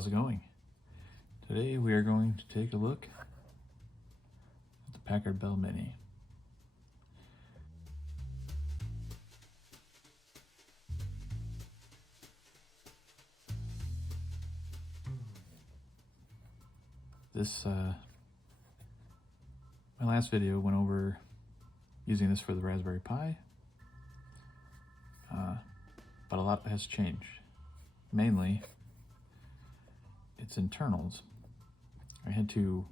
how's it going? Today we are going to take a look at the Packard Bell Mini. My last video went over using this for the Raspberry Pi, but a lot has changed. Mainly, its internals. I had to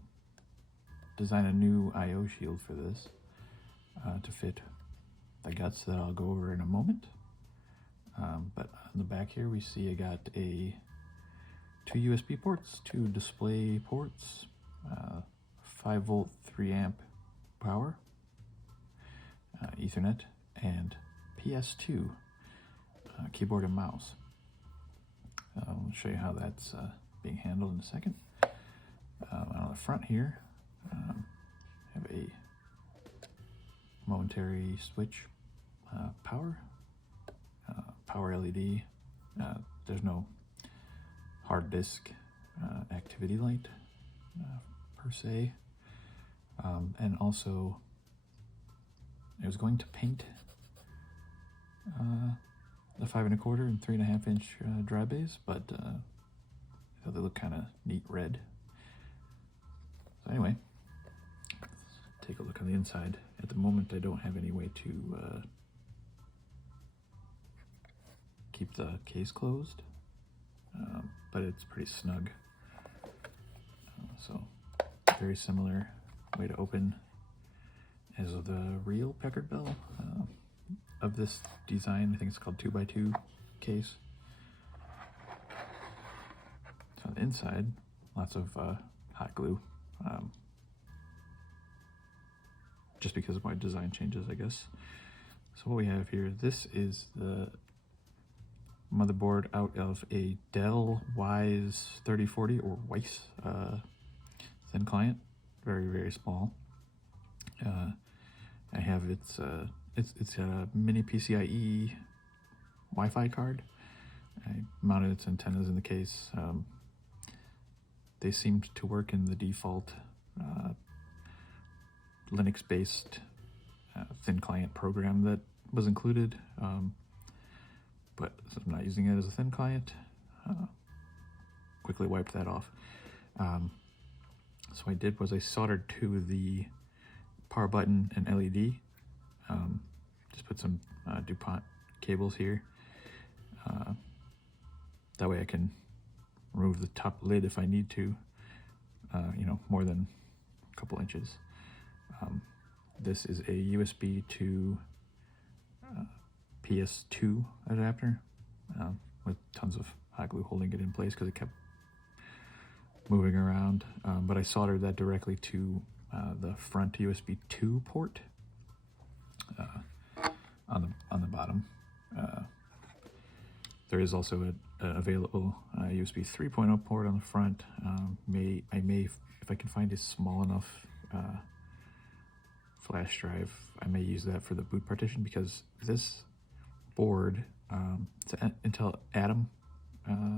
design a new I/O shield for this to fit the guts that I'll go over in a moment. But on the back here we see I got two USB ports, two display ports, 5 volt 3 amp power, Ethernet, and PS2 keyboard and mouse. I'll show you how that's being handled in a second. On the front here, have a momentary switch, power LED. There's no hard disk activity light per se, and also I was going to paint the 5 1/4 and 3 1/2 inch dry base, but I thought they look kind of neat red. So anyway, let's take a look on the inside. At the moment I don't have any way to keep the case closed, but it's pretty snug. So very similar way to open as the real Packard Bell of this design. I think it's called 2x2 case. So on the inside, lots of hot glue, just because of my design changes, I guess. So what we have here, this is the motherboard out of a Dell Wise 3040 or Weiss thin client, very small. I have it's a mini PCIe Wi-Fi card. I mounted its antennas in the case. They seemed to work in the default Linux-based thin client program that was included, but since I'm not using it as a thin client, quickly wiped that off. So what I did was I soldered to the power button and LED. Just put some DuPont cables here. That way I can remove the top lid if I need to, more than a couple inches. This is a USB to PS2 adapter with tons of hot glue holding it in place because it kept moving around. But I soldered that directly to the front USB 2 port on the bottom. There is also an available USB 3.0 port on the front. I may, if I can find a small enough flash drive, I may use that for the boot partition, because this board, it's an Intel Atom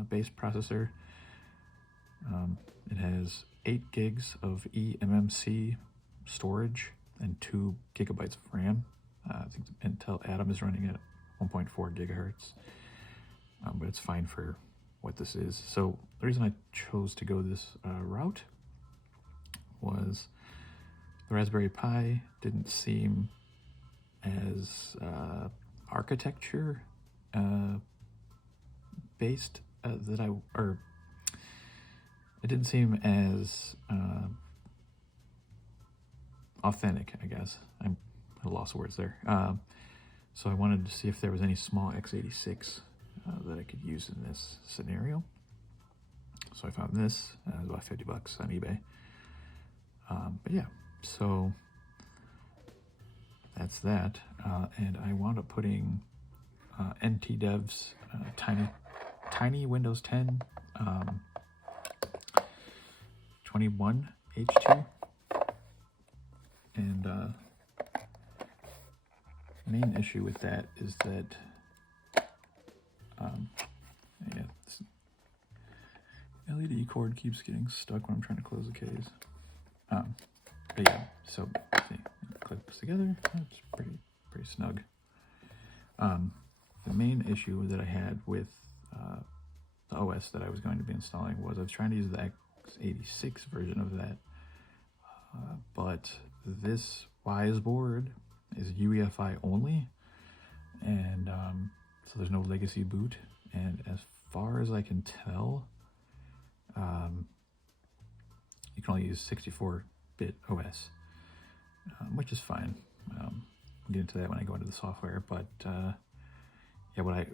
based processor. It has 8 gigs of eMMC storage and 2 gigabytes of RAM. I think Intel Atom is running at 1.4 gigahertz, but it's fine for what this is. So the reason I chose to go this route was the Raspberry Pi didn't seem as architecture based it didn't seem as authentic, I guess. I'm at a loss of words there. So I wanted to see if there was any small x86 that I could use in this scenario. So I found this. It was about $50 on eBay. But yeah, so that's that. And I wound up putting NTDev's tiny Windows 10 21H2, and main issue with that is that LED cord keeps getting stuck when I'm trying to close the case. But yeah, so see, clips together. That's pretty snug. The main issue that I had with the OS that I was going to be installing was I was trying to use the x86 version of that, but this Wise board is UEFI only, and so there's no legacy boot, and as far as I can tell, you can only use 64-bit OS, which is fine. I'll get into that when I go into the software, but yeah, what I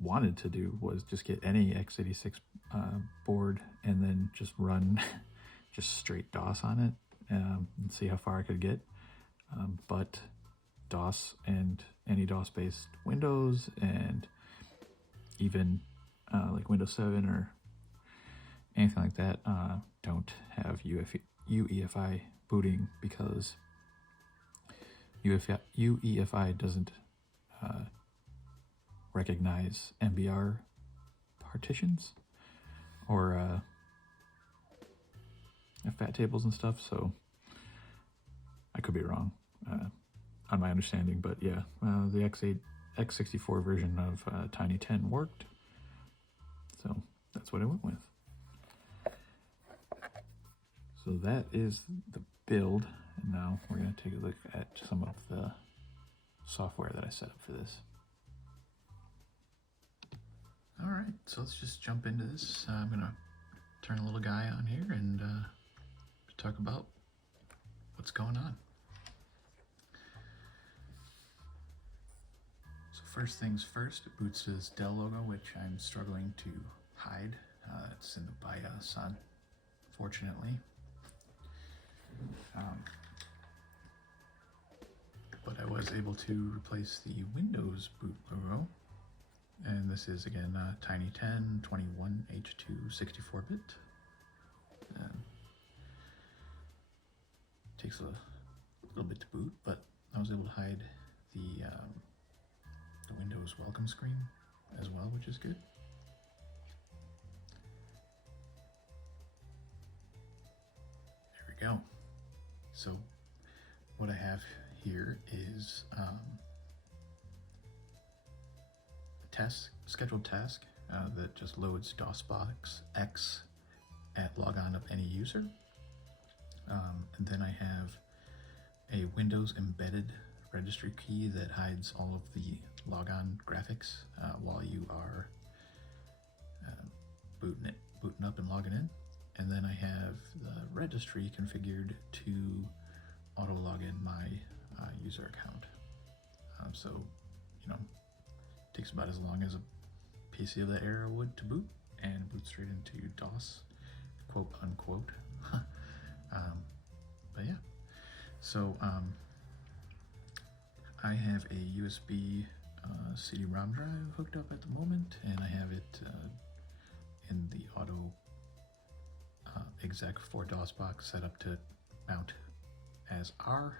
wanted to do was just get any x86 board and then just run just straight DOS on it and see how far I could get. But DOS and any DOS-based Windows and even like Windows 7 or anything like that don't have UEFI booting because UEFI doesn't recognize MBR partitions or fat tables and stuff, so I could be wrong on my understanding, but yeah, the x64 version of Tiny 10 worked, so that's what I went with. So that is the build, and now we're going to take a look at some of the software that I set up for this. All right, so let's just jump into this. I'm going to turn a little guy on here and talk about what's going on. So first things first, it boots this Dell logo, which I'm struggling to hide. It's in the BIOS, unfortunately. But I was able to replace the Windows boot logo, and this is again Tiny 10 21H2 64-bit. Takes a little bit to boot, but I was able to hide the Windows welcome screen as well, which is good. There we go. So what I have here is a scheduled task that just loads DOSBox X at logon of any user. And then I have a Windows embedded registry key that hides all of the logon graphics while you are booting up and logging in. And then I have the registry configured to auto log in my user account. So, you know, it takes about as long as a PC of that era would to boot, and boot straight into DOS, quote unquote. But yeah, so I have a USB CD-ROM drive hooked up at the moment, and I have it in the auto exec for DOSBox set up to mount as R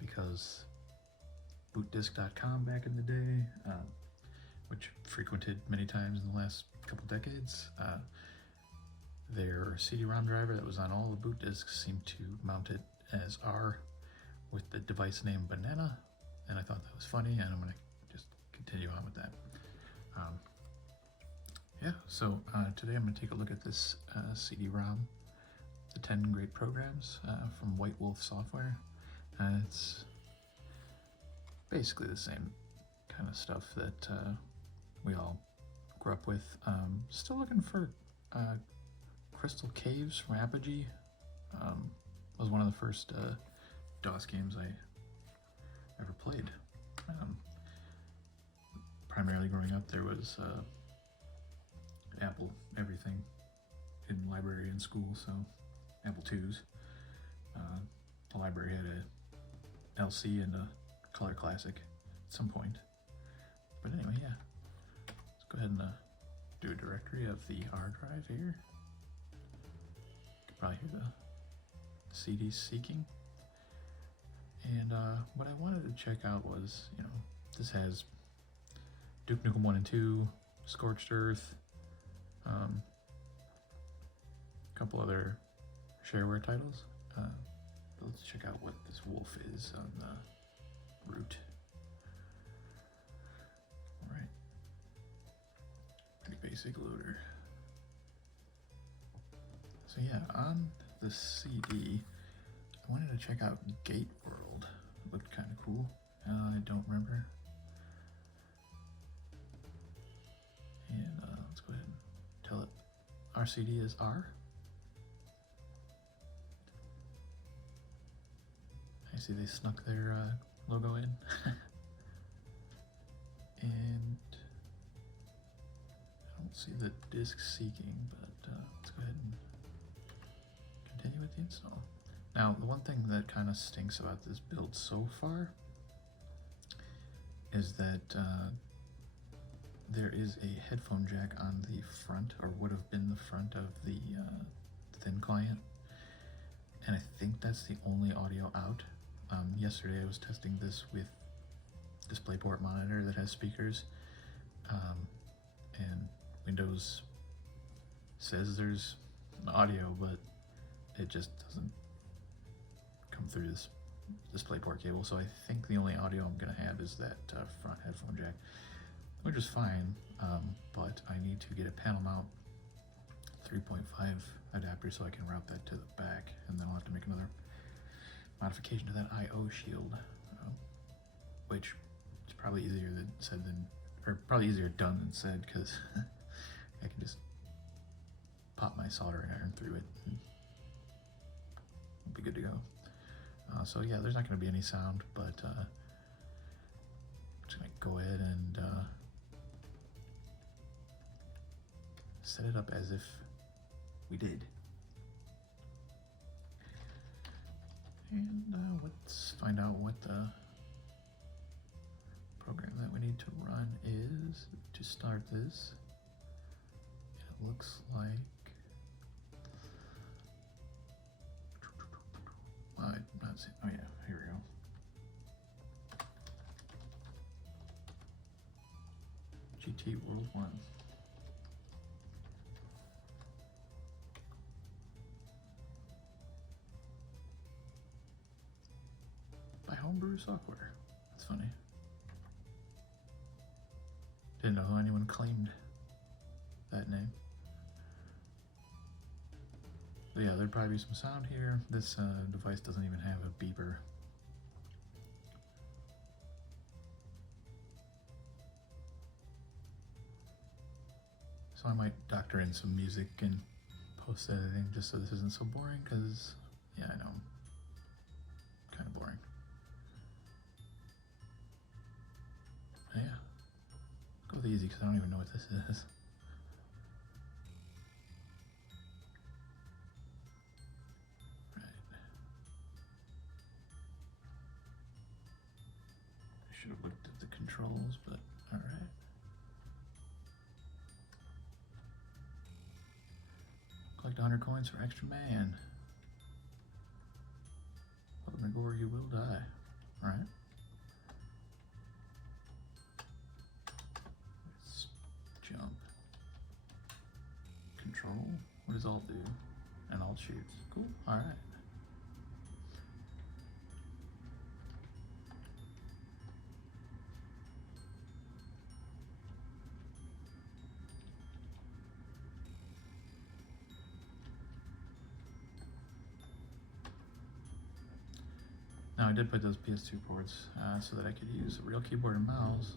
because bootdisk.com back in the day, which frequented many times in the last couple decades, their CD-ROM driver that was on all the boot disks seemed to mount it as R with the device name Banana, and I thought that was funny, and I'm going to just continue on with that. Yeah, so today I'm going to take a look at this CD-ROM, the 10 great programs from White Wolf Software. It's basically the same kind of stuff that we all grew up with. Still looking for Crystal Caves from Apogee. Was one of the first DOS games I ever played. Primarily growing up, there was Apple everything in the library and school, so Apple IIs. The library had a LC and a Color Classic at some point. But anyway, yeah. Let's go ahead and do a directory of the R drive here. You can probably hear the CD seeking. And what I wanted to check out was, you know, this has Duke Nukem 1 and 2, Scorched Earth, couple other shareware titles. Let's check out what this wolf is on the root. Alright. Pretty basic loader. So yeah, on the CD, I wanted to check out Gate World. It looked kind of cool. I don't remember. And let's go ahead and tell it our CD is R. I see they snuck their logo in. And I don't see the disk seeking, but let's go ahead and continue with the install. Now, the one thing that kind of stinks about this build so far is that there is a headphone jack on the front, or would have been the front of the thin client, and I think that's the only audio out. Yesterday I was testing this with DisplayPort monitor that has speakers, and Windows says there's audio, but it just doesn't come through this DisplayPort cable. So I think the only audio I'm gonna have is that front headphone jack, which is fine, but I need to get a panel mount 3.5 adapter so I can route that to the back, and then I'll have to make another modification to that I/O shield, which is probably easier said than, or probably easier done than said, because I can just pop my soldering iron through it and we'll be good to go. So yeah, there's not going to be any sound, but I'm just going to go ahead and set it up as if we did. And let's find out what the program that we need to run is to start this. It looks like I'm not seeing. Oh yeah, here we go. GT World 1. By Homebrew Software. That's funny. Didn't know anyone claimed that name. But yeah, there'd probably be some sound here. This device doesn't even have a beeper. So I might doctor in some music and post editing just so this isn't so boring, because yeah, I know, kind of boring. But yeah, go with easy because I don't even know what this is. Should have looked at the controls, but all right. Collect 100 coins for extra man. Welcome to Gore, you will die. All right. Let's jump. Control. What does alt do? And alt shoots. Cool. All right. Now I did put those PS2 ports so that I could use a real keyboard and mouse,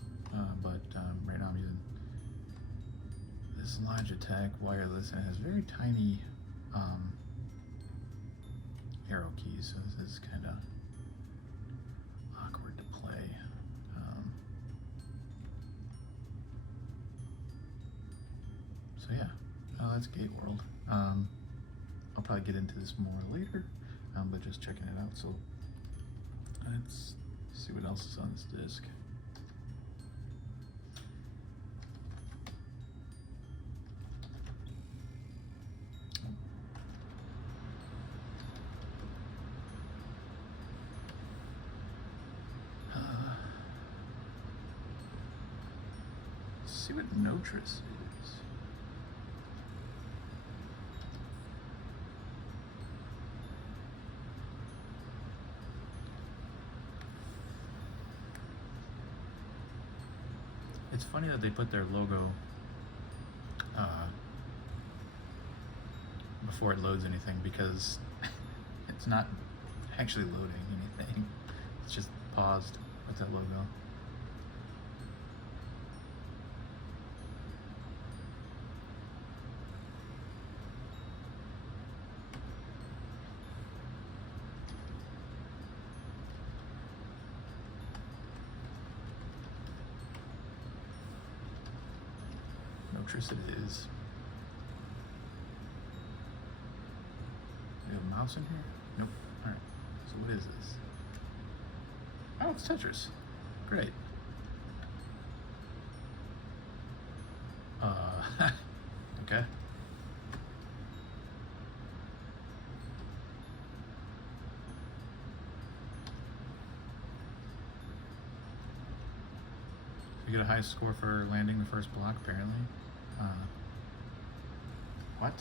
but right now I'm using this Logitech wireless, and it has very tiny arrow keys, so this is kind of awkward to play. So yeah, that's Gate World. I'll probably get into this more later, but just checking it out. So let's see what else is on this disc. Let's see what Notris is. It's funny that they put their logo before it loads anything, because it's not actually loading anything. It's just paused with that logo. It is. We have a mouse in here? Nope. Alright. So what is this? Oh, it's Tetris. Great. Okay. You get a high score for landing the first block, apparently. What?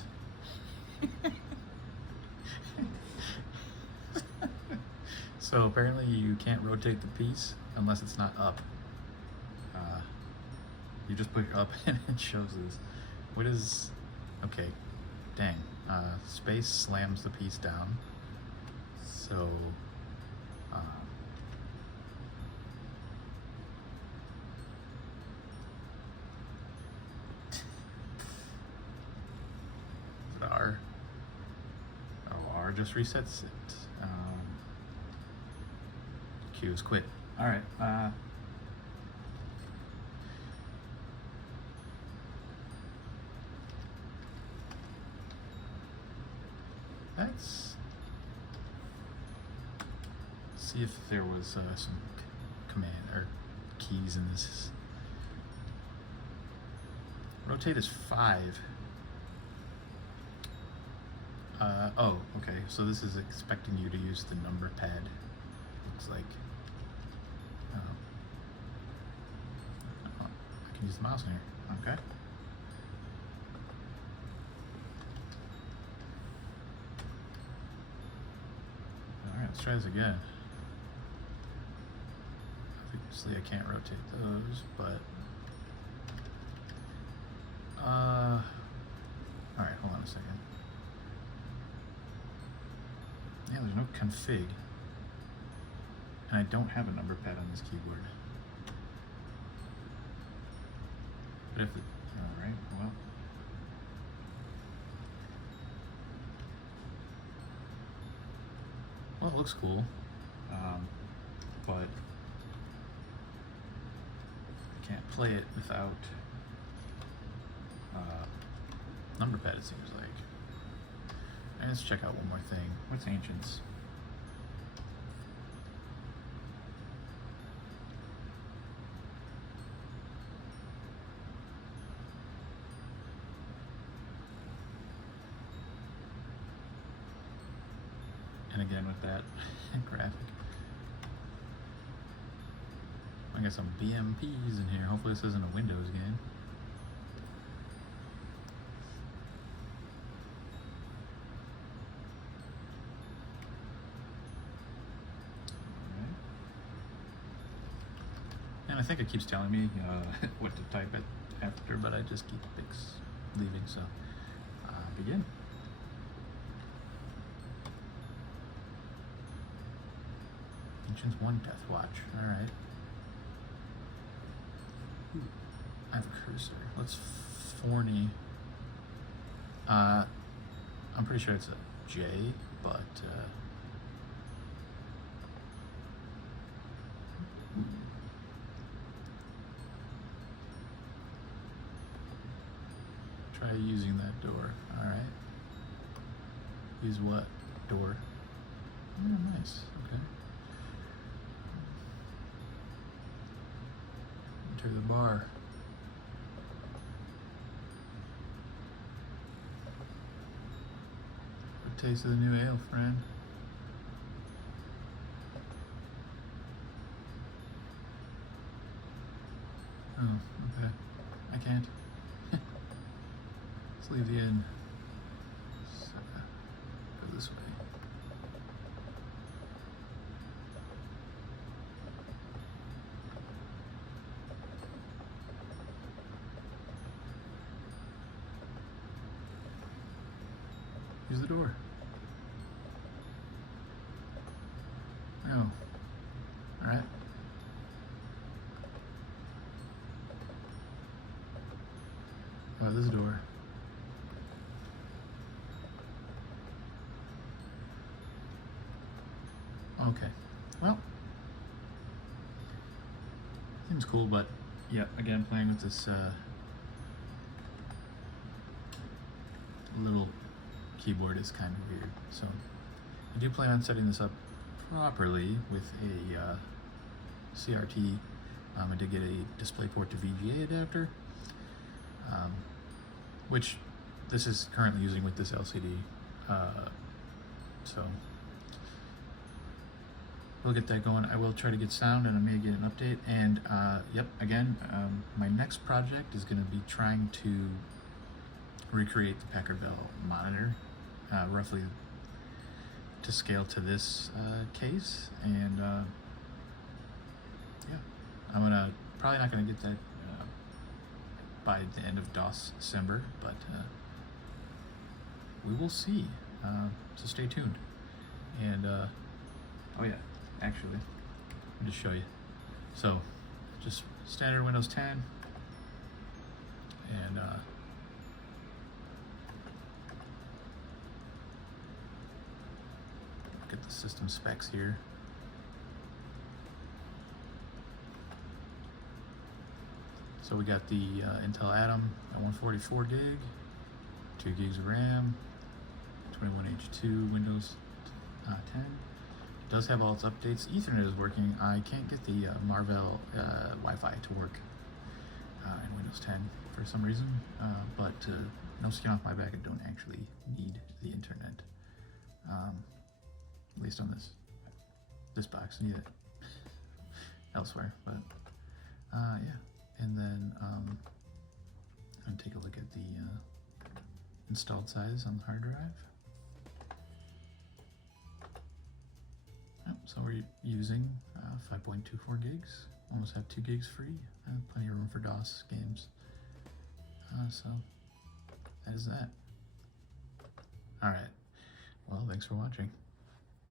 So apparently you can't rotate the piece unless it's not up. You just put it up and it shows this. What is... Okay, dang. Space slams the piece down. So... R. Oh, R just resets it. Q is quit. Alright, let's see if there was some command or keys in this. Rotate is 5. Oh, okay, so this is expecting you to use the number pad. Looks like. I can use the mouse in here. Okay. Alright, let's try this again. Obviously I can't rotate those, but... Alright, hold on a second. Yeah, there's no config. And I don't have a number pad on this keyboard. But if it... Alright, well... Well, it looks cool. But... I can't play it without... number pad, it seems like. And let's check out one more thing. What's Ancients? And again with that graphic. I got some BMPs in here. Hopefully this isn't a Windows game. I think it keeps telling me what to type it after, but I just keep leaving, so begin. Ancients 1 Death Watch, alright. I have a cursor. Let's Forney. I'm pretty sure it's a J, but try using that door. Alright. Use what? Door. Oh, nice. Okay. Enter the bar. A taste of the new ale, friend. Oh, okay. I can't. Let's leave the inn. So, go this way. Use the door. Oh. Alright. How about this door? Okay. Well. Seems cool, but yeah, again, playing with this little keyboard is kind of weird. So I do plan on setting this up properly with a CRT. I did get a DisplayPort to VGA adapter, which this is currently using with this LCD. So we'll get that going. I will try to get sound, and I may get an update. And yep, again, my next project is going to be trying to recreate the Packard Bell monitor, roughly to scale to this case. And yeah, I'm probably not gonna get that by the end of December, but we will see. So stay tuned. And oh yeah, actually, let me just show you. So just standard Windows 10, and look at the system specs here. So we got the Intel Atom at 144 gig, 2 gigs of RAM, 21H2 Windows 10. It does have all its updates. Ethernet is working. I can't get the Marvell Wi-Fi to work in Windows 10 for some reason, but no skin off my back, I don't actually need the internet. At least on this box, I need it elsewhere, but yeah. And then I'm gonna take a look at the installed size on the hard drive. Yep, so we're using 5.24 gigs, almost have 2 gigs free, plenty of room for DOS games. So that is that. All right, well, thanks for watching.